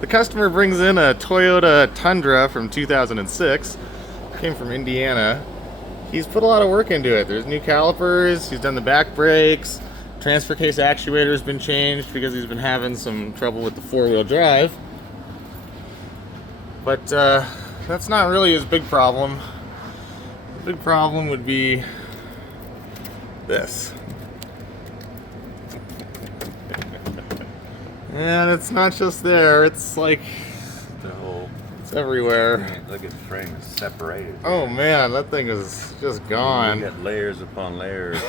The customer brings in a Toyota Tundra from 2006. Came from Indiana. He's put a lot of work into it. There's new calipers, he's done the back brakes, transfer case actuator's been changed because he's been having some trouble with the four-wheel drive. But that's not really his big problem. The big problem would be this. And it's not just there, it's like The whole it's everywhere. look at the frame is separated. Oh man, that thing is just You gone. got layers upon layers.